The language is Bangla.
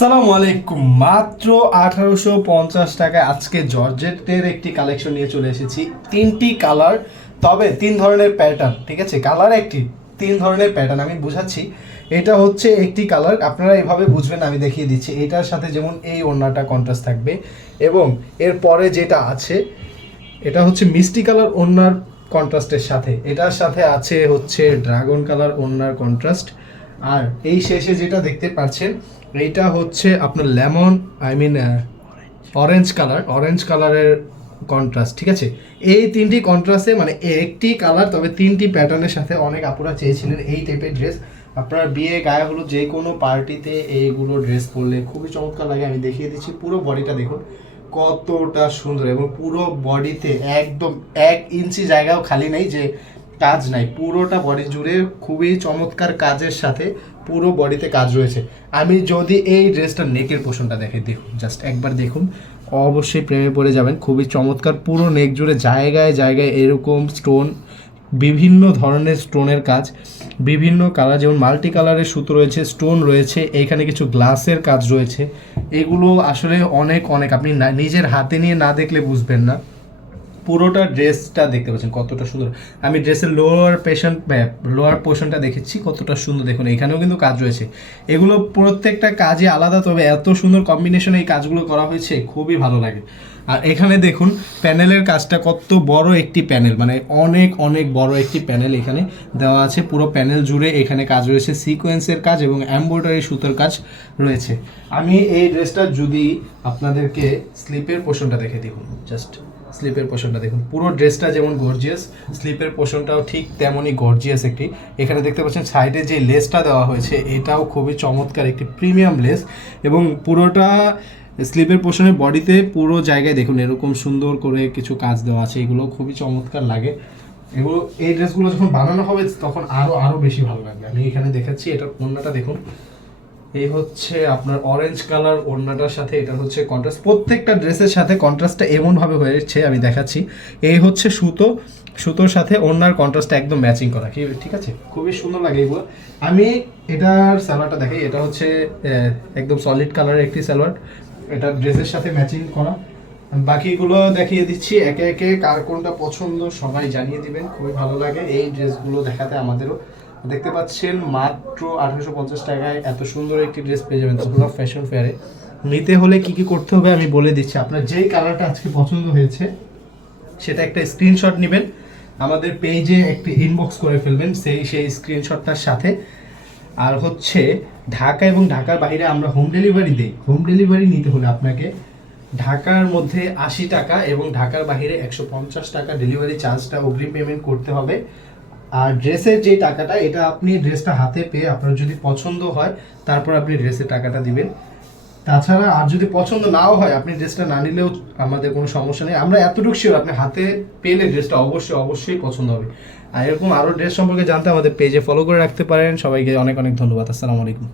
আসসালামু আলাইকুম। মাত্র 1850 টাকায় আজকে জর্জেটের একটি কালেকশন নিয়ে চলে এসেছি। 3টি কালার, তবে 3 ধরনের প্যাটার্ন। ঠিক আছে, কালার একটি, 3 ধরনের প্যাটার্ন আমি বুঝাচ্ছি। এটা হচ্ছে একটি কালার, আপনারা এভাবে বুঝবেন, আমি দেখিয়ে দিচ্ছি। এটার সাথে যেমন এই ওড়নাটা কন্ট্রাস্ট থাকবে, এবং এর পরে যেটা আছে এটা হচ্ছে মিষ্টি কালার ওড়নার কন্ট্রাস্টের সাথে, এটার সাথে আছে হচ্ছে ড্রাগন কালার ওড়নার কন্ট্রাস্ট। আর এই শেষে যেটা দেখতে পাচ্ছেন এইটা হচ্ছে আপনার লেমন অরেঞ্জ কালারের কন্ট্রাস্ট। ঠিক আছে, এই 3টি কন্ট্রাস্টে মানে একটি কালার, তবে 3টি প্যাটার্নের সাথে। অনেক আপুরা চেয়েছিলেন এই টাইপের ড্রেস, আপনার বিয়ে গায়ে হলো যে কোনো পার্টিতে এইগুলো ড্রেস পরলে খুবই চমৎকার লাগে। আমি দেখিয়ে দিচ্ছি, পুরো বডিটা দেখুন কতটা সুন্দর, এবং পুরো বডিতে একদম 1 ইঞ্চি জায়গাও খালি নেই যে কাজ নাই, পুরোটা বডি জুড়ে খুবই চমৎকার কাজের সাথে পুরো বডিতে কাজ রয়েছে। আমি যদি এই ড্রেসটার নেকের পোর্শনটা দেখে, দেখুন, জাস্ট একবার দেখুন, অবশ্যই প্রেমে পড়ে যাবেন। খুবই চমৎকার, পুরো নেক জুড়ে জায়গায় জায়গায় এরকম স্টোন, বিভিন্ন ধরনের স্টোনের কাজ, বিভিন্ন কালার, যেমন মাল্টি কালারের সুতো রয়েছে, স্টোন রয়েছে, এইখানে কিছু গ্লাসের কাজ রয়েছে। এগুলো আসলে অনেক অনেক, আপনি নিজের হাতে নিয়ে না দেখলে বুঝবেন না। পুরোটা ড্রেসটা দেখতে পাচ্ছেন কতটা সুন্দর। আমি ড্রেসের লোয়ার পোর্শনটা দেখেছি কতটা সুন্দর, দেখুন এখানেও কিন্তু কাজ রয়েছে। এগুলো প্রত্যেকটা কাজই আলাদা, তবে এত সুন্দর কম্বিনেশনে এই কাজগুলো করা হয়েছে, খুবই ভালো লাগে। আর এখানে দেখুন প্যানেলের কাজটা, কত বড় একটি প্যানেল, মানে অনেক অনেক বড় একটি প্যানেল এখানে দেওয়া আছে। পুরো প্যানেল জুড়ে এখানে কাজ রয়েছে, সিকোয়েন্সের কাজ এবং এমব্রয়ডারি সুতোর কাজ রয়েছে। আমি এই ড্রেসটা যদি আপনাদেরকে স্লিপের পোর্শনটা দেখে, দেখুন জাস্ট স্লিপের পোর্শনটা দেখুন, পুরো ড্রেসটা যেমন গর্জিয়াস, স্লিপের পোর্শনটাও ঠিক তেমনই গর্জিয়াস একটি। এখানে দেখতে পাচ্ছেন সাইডে যে লেসটা দেওয়া হয়েছে, এটাও খুবই চমৎকার একটি প্রিমিয়াম লেস, এবং পুরোটা স্লিপের পোর্শনের বডিতে পুরো জায়গায় দেখুন এরকম সুন্দর করে কিছু কাজ দেওয়া আছে। এগুলো খুবই চমৎকার লাগে। এগুলো, এই ড্রেসগুলো যখন বানানো হবে তখন আরও বেশি ভালো লাগবে। আমি এখানে দেখাচ্ছি, এটার ওড়নাটা দেখুন, এই হচ্ছে আপনার অরেঞ্জ কালার ওড়নাটার সাথে এটা হচ্ছে কন্ট্রাস্ট। প্রত্যেকটা ড্রেসের সাথে কন্ট্রাস্টটা এমনভাবে হয়েছে, আমি দেখাচ্ছি। এই হচ্ছে সুতোর সাথে ওড়নার কন্ট্রাস্টটা একদম ম্যাচিং করা, ঠিক আছে, খুবই সুন্দর লাগে এগুলো। আমি এটার সালোয়ারটা দেখাই, এটা হচ্ছে একদম সলিড কালারের একটি সালোয়ার, এটা ড্রেসের সাথে ম্যাচিং করা। বাকিগুলো দেখিয়ে দিচ্ছি একে একে, কার কোনটা পছন্দ সবাই জানিয়ে দিবেন, খুবই ভালো লাগে এই ড্রেসগুলো দেখাতে আমাদেরও। দেখতে পাচ্ছেন মাত্র 1850 টাকায় এত সুন্দর একটি ড্রেস পেয়ে যাবেন তোমরা ফ্যাশন ফেয়ারে। নিতে হলে কি কি করতে হবে আমি বলে দিচ্ছি। আপনার যেই কালারটা আজকে পছন্দ হয়েছে সেটা একটা স্ক্রিনশট নেবেন, আমাদের পেজে একটি ইনবক্স করে ফেলবেন সেই স্ক্রিনশটটার সাথে। আর হচ্ছে ঢাকা এবং ঢাকার বাইরে আমরা হোম ডেলিভারি দিই। হোম ডেলিভারি নিতে হলে আপনাকে ঢাকার মধ্যে 80 টাকা এবং ঢাকার বাইরে 150 টাকা ডেলিভারি চার্জটা অগ্রিম পেমেন্ট করতে হবে। আর ড্রেসের যে টাকাটা, এটা আপনি ড্রেসটা হাতে পেয়ে আপনার যদি পছন্দ হয় তারপর আপনি ড্রেসের টাকাটা দিবেন। তাছাড়া আর যদি পছন্দ নাও হয়, আপনি ড্রেসটা না নিলেও আমাদের কোনো সমস্যা নেই। আমরা এতটুকু শিওর আপনি হাতে পেলে ড্রেসটা অবশ্যই পছন্দ হবে। আর এরকম আরও ড্রেস সম্পর্কে জানতে আমাদের পেজে ফলো করে রাখতে পারেন। সবাইকে অনেক অনেক ধন্যবাদ। আসসালামু আলাইকুম।